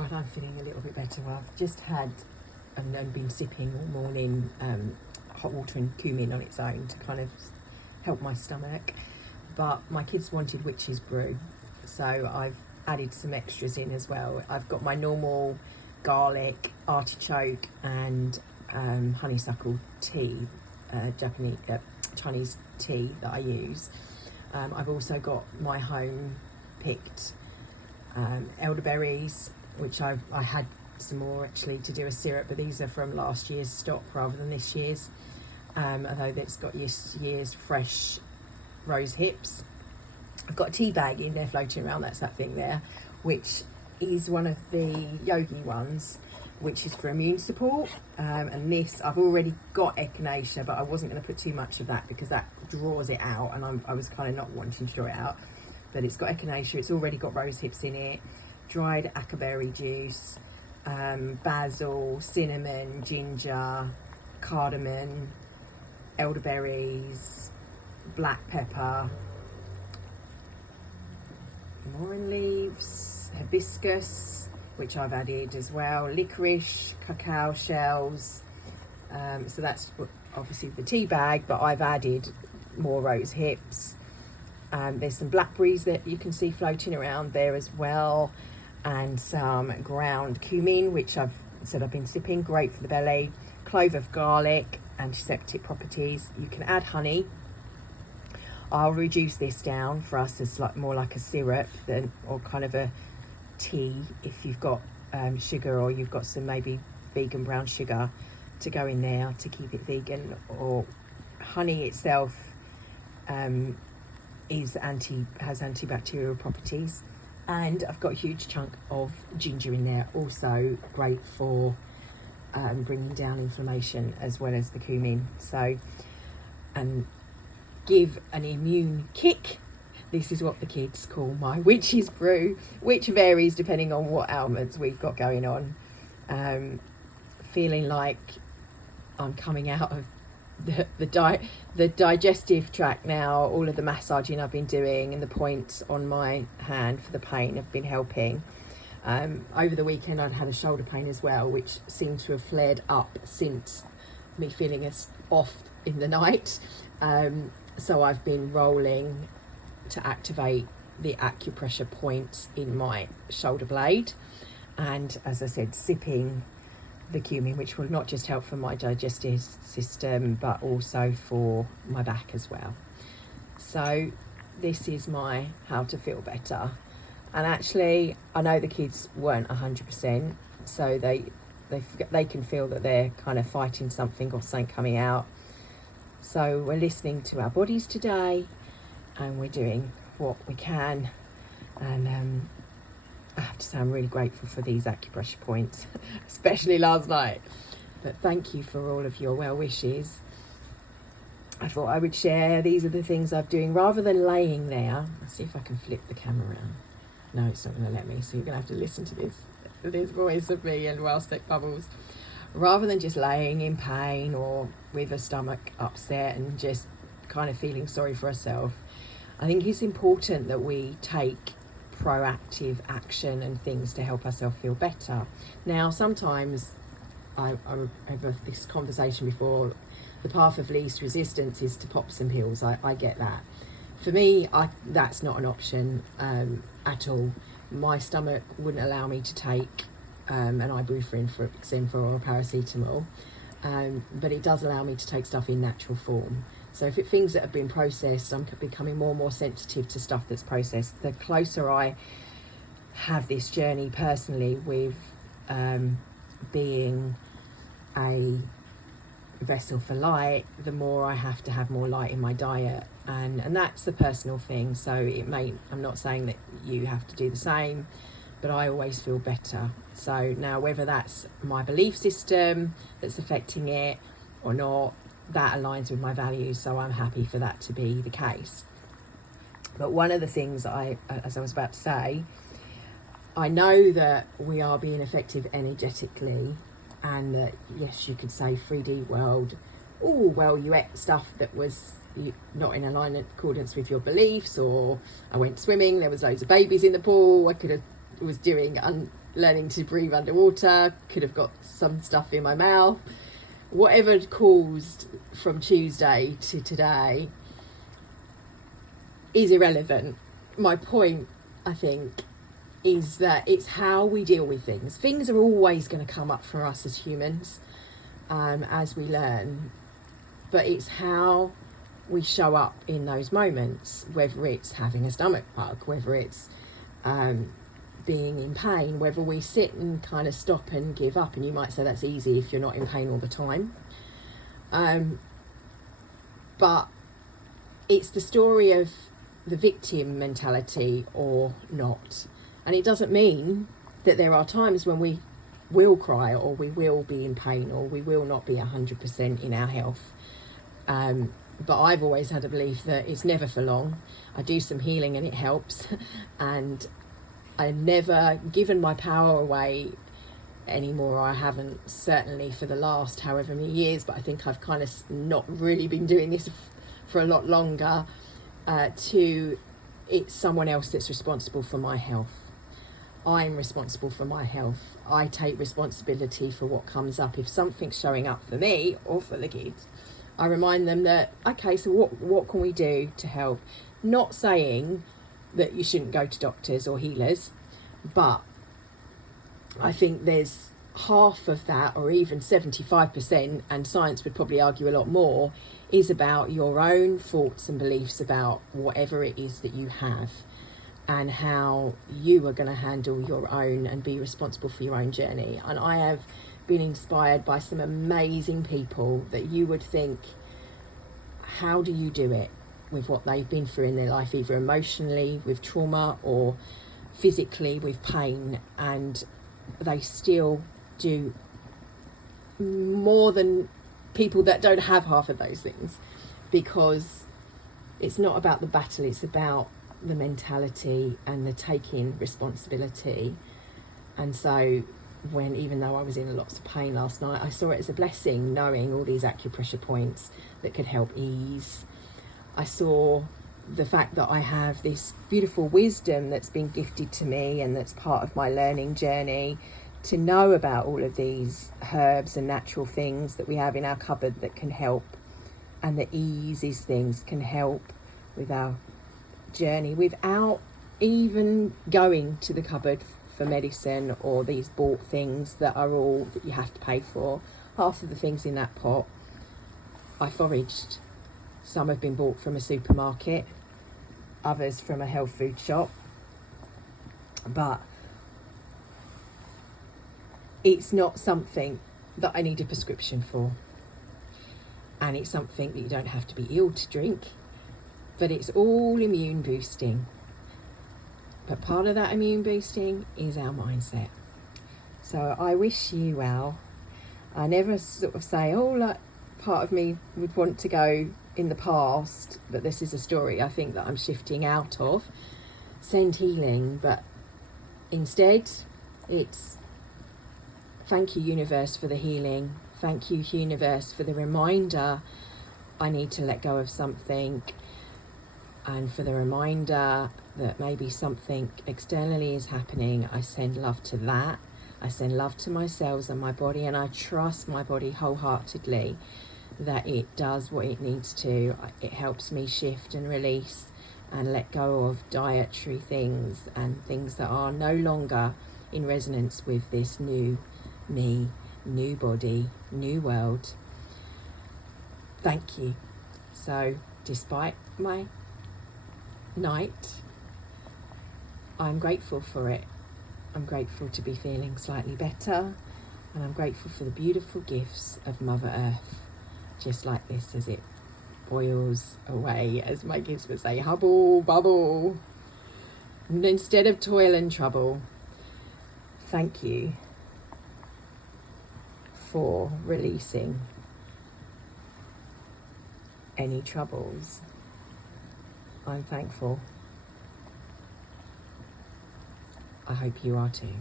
well, I'm feeling a little bit better. I've just had and been sipping all morning hot water and cumin on its own to kind of help my stomach. But my kids wanted witch's brew, so I've added some extras in as well. I've got my normal garlic, artichoke and honeysuckle tea, Chinese tea that I use. I've also got my home picked elderberries, which I had some more actually to do a syrup, but these are from last year's stock rather than this year's, although it's got this year's fresh rose hips. I've got a tea bag in there floating around, that's that thing there, which is one of the yogi ones, which is for immune support, and this, I've already got echinacea, but I wasn't going to put too much of that because that draws it out, and I was kind of not wanting to draw it out. But it's got echinacea, it's already got rose hips in it, dried acaberry juice, basil, cinnamon, ginger, cardamom, elderberries, black pepper, morin leaves, hibiscus, which I've added as well, licorice, cacao shells. So that's obviously the tea bag, but I've added more rose hips. There's some blackberries that you can see floating around there as well, and some ground cumin, which I've been sipping, great for the belly, clove of garlic, antiseptic properties. You can add honey. I'll reduce this down for us as more like a syrup or kind of a tea if you've got sugar, or you've got some maybe vegan brown sugar to go in there to keep it vegan. Or honey itself has antibacterial properties, and I've got a huge chunk of ginger in there, also great for bringing down inflammation as well as the cumin. So give an immune kick. This is what the kids call my witch's brew, which varies depending on what ailments we've got going on. Feeling like I'm coming out of the digestive tract now. All of the massaging I've been doing and the points on my hand for the pain have been helping. Over the weekend I'd had a shoulder pain as well, which seemed to have flared up since me feeling off in the night. So I've been rolling to activate the acupressure points in my shoulder blade, and as I said, sipping the cumin, which will not just help for my digestive system but also for my back as well. So this is my how to feel better. And actually I know the kids weren't 100%, so they can feel that they're kind of fighting something or something coming out. So we're listening to our bodies today, and we're doing what we can. And I have to say I'm really grateful for these acupressure points, especially last night. But thank you for all of your well wishes. I thought I would share, these are the things I'm doing rather than laying there. Let's see if I can flip the camera around. No, it's not going to let me, so you're going to have to listen to this voice of me and whilst it bubbles. Rather than just laying in pain or with a stomach upset and just kind of feeling sorry for ourselves, I think it's important that we take proactive action and things to help ourselves feel better. Now, sometimes I've had this conversation before, the path of least resistance is to pop some pills. I get that. For me, that's not an option at all. My stomach wouldn't allow me to take an ibuprofen, for example, or paracetamol, but it does allow me to take stuff in natural form. So if things that have been processed, I'm becoming more and more sensitive to stuff that's processed. The closer I have this journey personally with being a vessel for light, the more I have to have more light in my diet, and that's a personal thing. So I'm not saying that you have to do the same, but I always feel better. So now, whether that's my belief system that's affecting it or not, that aligns with my values, so I'm happy for that to be the case. But one of the things as I was about to say, I know that we are being effective energetically, and that, yes, you could say 3D world, oh, well, you ate stuff that was not in accordance with your beliefs, or I went swimming, there was loads of babies in the pool, was doing learning to breathe underwater, could have got some stuff in my mouth. Whatever it caused from Tuesday to today is irrelevant. My point, I think, is that it's how we deal with things. Things are always going to come up for us as humans, as we learn, but it's how we show up in those moments, whether it's having a stomach bug, whether it's being in pain, whether we sit and kind of stop and give up. And you might say that's easy if you're not in pain all the time, but it's the story of the victim mentality or not. And it doesn't mean that there are times when we will cry, or we will be in pain, or we will not be 100% in our health. But I've always had a belief that it's never for long. I do some healing and it helps. And I've never given my power away anymore. I haven't, certainly for the last however many years, but I think I've kind of not really been doing this for a lot longer, to it's someone else that's responsible for my health. I'm responsible for my health. I take responsibility for what comes up. If something's showing up for me or for the kids, I remind them that, okay, so what can we do to help? Not saying that you shouldn't go to doctors or healers, but I think there's half of that, or even 75%, and science would probably argue a lot more, is about your own thoughts and beliefs about whatever it is that you have, and how you are going to handle your own and be responsible for your own journey. And I have been inspired by some amazing people that you would think, how do you do it, with what they've been through in their life, either emotionally with trauma or physically with pain, and they still do more than people that don't have half of those things, because it's not about the battle, it's about the mentality and the taking responsibility. And so when, even though I was in lots of pain last night, I saw it as a blessing, knowing all these acupressure points that could help ease. I saw the fact that I have this beautiful wisdom that's been gifted to me, and that's part of my learning journey, to know about all of these herbs and natural things that we have in our cupboard that can help, and that ease these things can help with our journey without even going to the cupboard for medicine or these bought things that are all that you have to pay for. Half of the things in that pot I foraged. Some have been bought from a supermarket, others from a health food shop, but it's not something that I need a prescription for, and it's something that you don't have to be ill to drink, but it's all immune boosting. But part of that immune boosting is our mindset. So I wish you well. I never sort of say, oh, like, part of me would want to go in the past, but this is a story I think that I'm shifting out of, send healing, but instead it's thank you, universe, for the healing. Thank you, universe, for the reminder I need to let go of something, and for the reminder that maybe something externally is happening. I send love to that. I send love to my cells and my body, and I trust my body wholeheartedly that it does what it needs to. It helps me shift and release and let go of dietary things and things that are no longer in resonance with this new me, new body, new world. Thank you. So despite my night, I'm grateful for it. I'm grateful to be feeling slightly better, and I'm grateful for the beautiful gifts of Mother Earth, just like this, as it boils away, as my kids would say, hubble bubble, and instead of toil and trouble. Thank you for releasing any troubles. I'm thankful. I hope you are too.